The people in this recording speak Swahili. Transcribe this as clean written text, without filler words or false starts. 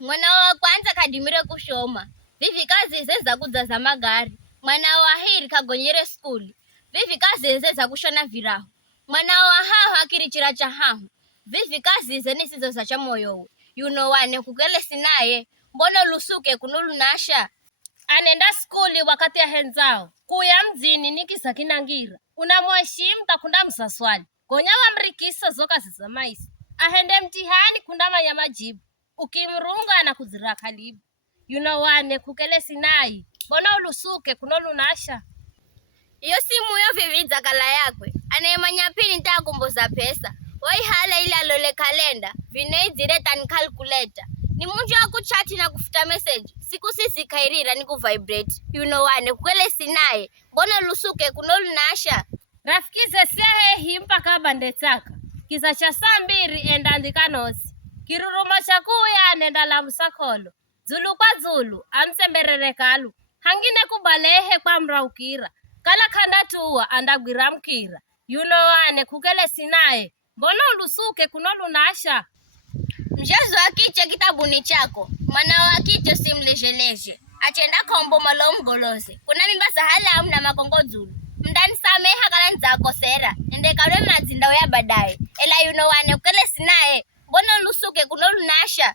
Mwana wa kwanza kadimire kushoma. Vivi kazi zeza kuzaza magari. Mwana wa hiri kagonyere skuli. Vivi kazi zeza kushona virahu. Mwana wa haho akirichira cha haho. Vivi kazi zenisizo za cha moyo. Wane kukele sinaye. Mbona lusuke kunulu nasha. Anenda skuli wakati ya henzao. Kuya mzini nikisa kinangira. Unamweshimu takunda msaswali. Gonya wa mrikisa zoka sisa maisi. Ahende mtihani kundama ya majibu. Ukimrunga na kuzira kalibu. Wane kukele sinai. Mbona ulusuke kunulu nasha. Iyo simu yo viviza kala yakwe. Anayemanya pini nita kumboza pesa. Wai hala ila lole kalenda. Vineizire tani calculator. Ni munju wa kuchati na kufuta message. Siku sisi kairira ni kuvibrate. Wane kukele sinaye. Mbona ulusuke kunulu nasha. Rafikize sehe himpa kabande taka. Kisa cha saa 2 enda andika nosi. Kiruruma chakuya nenda la musakolo. Zulu kwa zulu, ansemberere kalu. Hangine kubalehe kwa mraukira. Kala kanda tuwa andagwira mkira. Wane kukele sinaye. Mbona ulusuke kunolu nasha. Mjazo akiche kitabuni chako. Mwana wa kiche simlejeleje. Achenda kombo malo mgoloze. Kuna mimba sahala amna makongo zulu. Mdani sameha kala nzako sera. Nende kawe mazinda ya badaye. Ela wane kukele sinaye. Mbona ulusuke kunolu nasha.